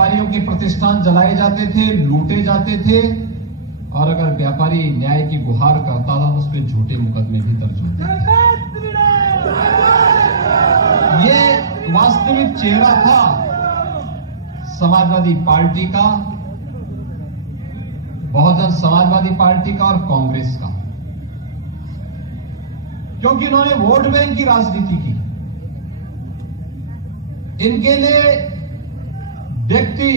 व्यापारियों के प्रतिष्ठान जलाए जाते थे, लूटे जाते थे, और अगर व्यापारी न्याय की गुहार करता था तो उस पर झूठे मुकदमे भी दर्ज होते थे। ये वास्तविक चेहरा था समाजवादी पार्टी का, बहुजन समाजवादी पार्टी का और कांग्रेस का, क्योंकि इन्होंने वोट बैंक की राजनीति की। इनके लिए व्यक्ति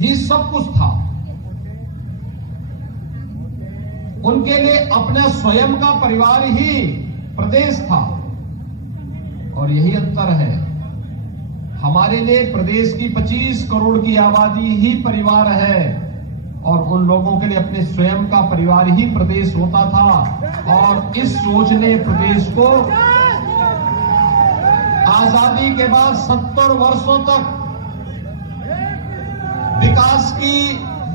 ही सब कुछ था। उनके लिए अपना स्वयं का परिवार ही प्रदेश था। और यही अंतर है, हमारे लिए प्रदेश की 25 करोड़ की आबादी ही परिवार है, और उन लोगों के लिए अपने स्वयं का परिवार ही प्रदेश होता था। और इस सोच ने प्रदेश को आजादी के बाद 70 वर्षों तक विकास की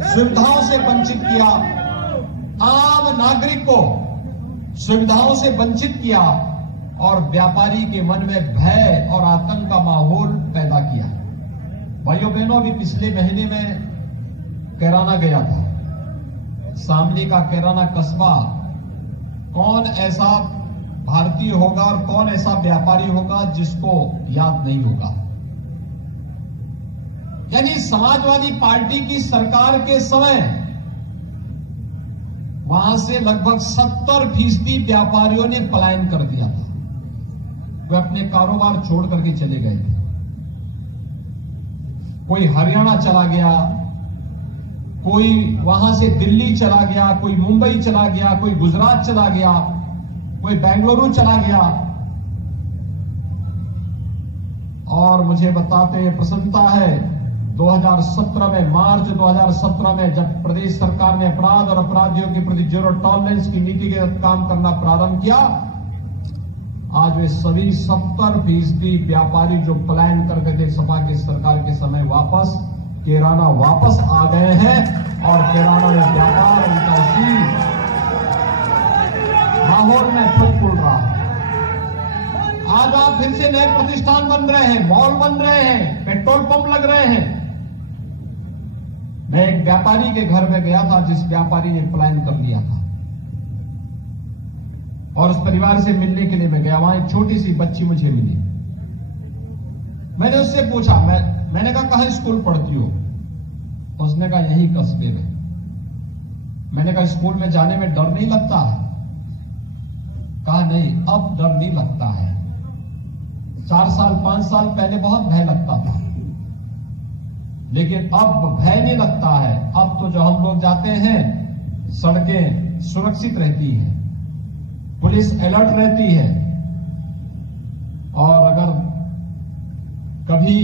सुविधाओं से वंचित किया, आम नागरिक को सुविधाओं से वंचित किया, और व्यापारी के मन में भय और आतंक का माहौल पैदा किया। भाइयों बहनों, अभी पिछले महीने में कैराना गया था। शामली का कैराना कस्बा, कौन ऐसा भारतीय होगा और कौन ऐसा व्यापारी होगा जिसको याद नहीं होगा। यानी समाजवादी पार्टी की सरकार के समय वहां से लगभग 70% व्यापारियों ने पलायन कर दिया था। वे अपने कारोबार छोड़ करके चले गए थे। कोई हरियाणा चला गया, कोई वहां से दिल्ली चला गया, कोई मुंबई चला गया, कोई गुजरात चला गया, कोई बेंगलुरु चला गया। और मुझे बताते प्रसन्नता है, 2017 में, मार्च 2017 में जब प्रदेश सरकार ने अपराध और अपराधियों के प्रति जीरो टॉलरेंस की नीति के तहत काम करना प्रारंभ किया, आज वे सभी 70% व्यापारी जो पलायन कर गए थे सपा की सरकार के समय, वापस कैराना वापस आ गए हैं। और कैराना में व्यापार उनका उसी माहौल में फल फूल रहा है। आज आप फिर से नए प्रतिष्ठान बन रहे हैं, मॉल बन रहे हैं, पेट्रोल पंप लग रहे हैं। मैं एक व्यापारी के घर में गया था जिस व्यापारी ने पलायन कर लिया था, और उस परिवार से मिलने के लिए मैं गया। वहां एक छोटी सी बच्ची मुझे मिली। मैंने उससे पूछा, मैंने कहा कहां स्कूल पढ़ती हो? उसने कहा यही कस्बे में। मैंने कहा स्कूल में जाने में डर नहीं लगता? कहा नहीं, अब डर नहीं लगता है। 4 साल 5 साल पहले बहुत भय लगता था, लेकिन अब भय नहीं लगता है। अब तो जो हम लोग जाते हैं, सड़कें सुरक्षित रहती हैं, पुलिस अलर्ट रहती है, और अगर कभी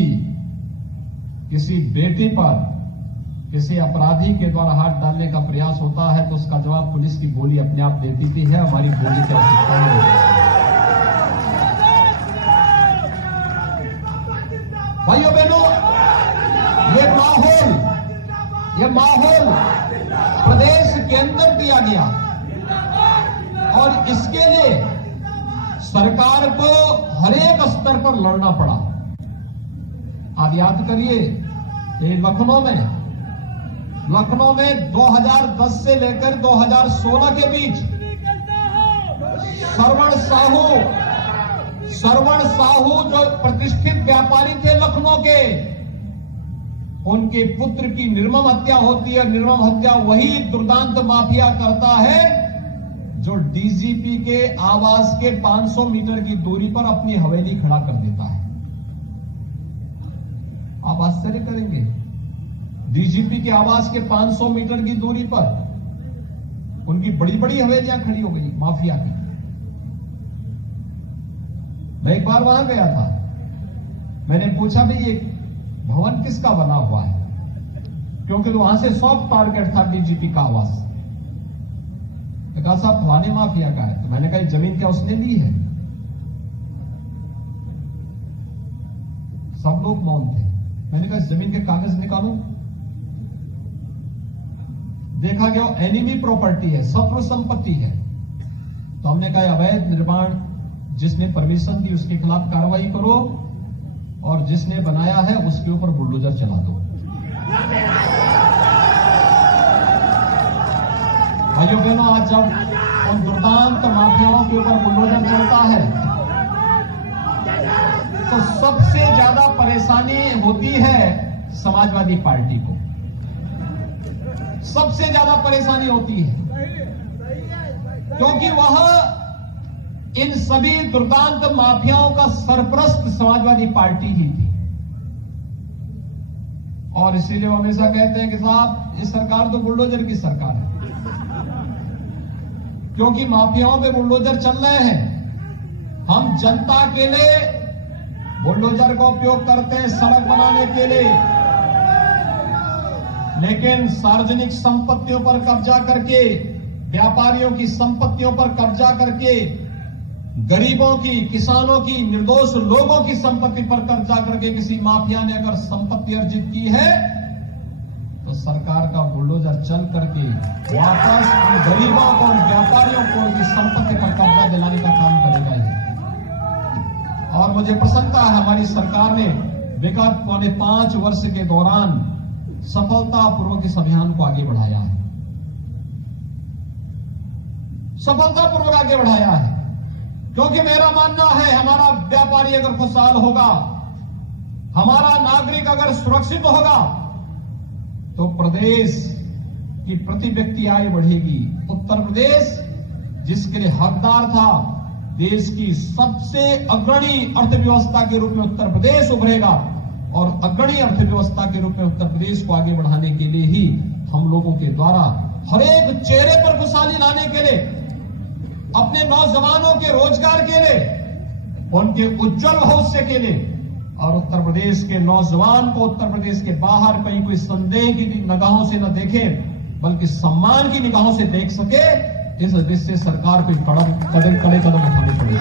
किसी बेटी पर किसी अपराधी के द्वारा हाथ डालने का प्रयास होता है तो उसका जवाब पुलिस की गोली अपने आप देती थी। है हमारी गोली की आवश्यकता नहीं होती। भाइयों बहनों, ये माहौल प्रदेश के अंदर दिया गया, और इसके लिए सरकार को हर एक स्तर पर लड़ना पड़ा। आप याद करिए, ये लखनऊ में 2010 से लेकर 2016 के बीच श्रवण साहू जो प्रतिष्ठित व्यापारी थे लखनऊ के, उनके पुत्र की निर्मम हत्या होती है। निर्मम हत्या वही दुर्दांत माफिया करता है जो डीजीपी के आवास के 500 मीटर की दूरी पर अपनी हवेली खड़ा कर देता है। आप आश्चर्य करेंगे, डीजीपी के आवास के 500 मीटर की दूरी पर उनकी बड़ी बड़ी हवेलियां खड़ी हो गई माफिया की। मैं एक बार वहां गया था, मैंने पूछा भाई ये भवन किसका बना हुआ है, क्योंकि वहां से सॉफ्ट टारगेट था डीजीपी का आवास। कहा साहब फलाने माफिया का है। तो मैंने कहा जमीन क्या उसने ली है? सब लोग मौन थे। मैंने कहा इस जमीन के कागज निकालो। देखा गया एनिमी प्रॉपर्टी है, शत्रु संपत्ति है। तो हमने कहा अवैध निर्माण जिसने परमिशन दी उसके खिलाफ कार्रवाई करो, और जिसने बनाया है उसके ऊपर बुलडोजर चला दो। भाइयों बहनों, आज जब उन दुर्दांत माफियाओं के ऊपर बुलडोजर चलता है तो सबसे ज्यादा परेशानी होती है समाजवादी पार्टी को, सबसे ज्यादा परेशानी होती है, क्योंकि वह इन सभी दुर्दांत माफियाओं का सरपरस्त समाजवादी पार्टी ही थी। और इसीलिए वो हमेशा कहते हैं कि साहब इस सरकार तो बुलडोजर की सरकार है, क्योंकि माफियाओं पे बुलडोजर चल रहे हैं। हम जनता के लिए बुलडोजर का उपयोग करते हैं सड़क बनाने के लिए, लेकिन सार्वजनिक संपत्तियों पर कब्जा करके, व्यापारियों की संपत्तियों पर कब्जा करके, गरीबों की, किसानों की, निर्दोष लोगों की संपत्ति पर कब्जा करके किसी माफिया ने अगर संपत्ति अर्जित की है तो सरकार का बुलडोजर चल करके वापस उन गरीबों को, उन व्यापारियों को उनकी संपत्ति पर कब्जा दिलाने का काम करेगा ही। और मुझे प्रसन्नता है हमारी सरकार ने विगत 5.25 वर्ष के दौरान सफलतापूर्वक इस अभियान को आगे बढ़ाया है, सफलतापूर्वक आगे बढ़ाया है। क्योंकि मेरा मानना है हमारा व्यापारी अगर खुशहाल होगा, हमारा नागरिक अगर सुरक्षित होगा तो प्रदेश की प्रति व्यक्ति आय बढ़ेगी। उत्तर प्रदेश जिसके लिए हकदार था, देश की सबसे अग्रणी अर्थव्यवस्था के रूप में उत्तर प्रदेश उभरेगा, और अग्रणी अर्थव्यवस्था के रूप में उत्तर प्रदेश को आगे बढ़ाने के लिए ही हम लोगों के द्वारा हर एक चेहरे पर खुशहाली लाने के लिए, अपने नौजवानों के रोजगार के लिए, उनके उज्जवल भविष्य के लिए, और उत्तर प्रदेश के नौजवान को उत्तर प्रदेश के बाहर कहीं कोई संदेह की निगाहों से न देखे बल्कि सम्मान की निगाहों से देख सके, इस उद्देश्य से सरकार को कड़े कदम उठाने पड़ेंगे।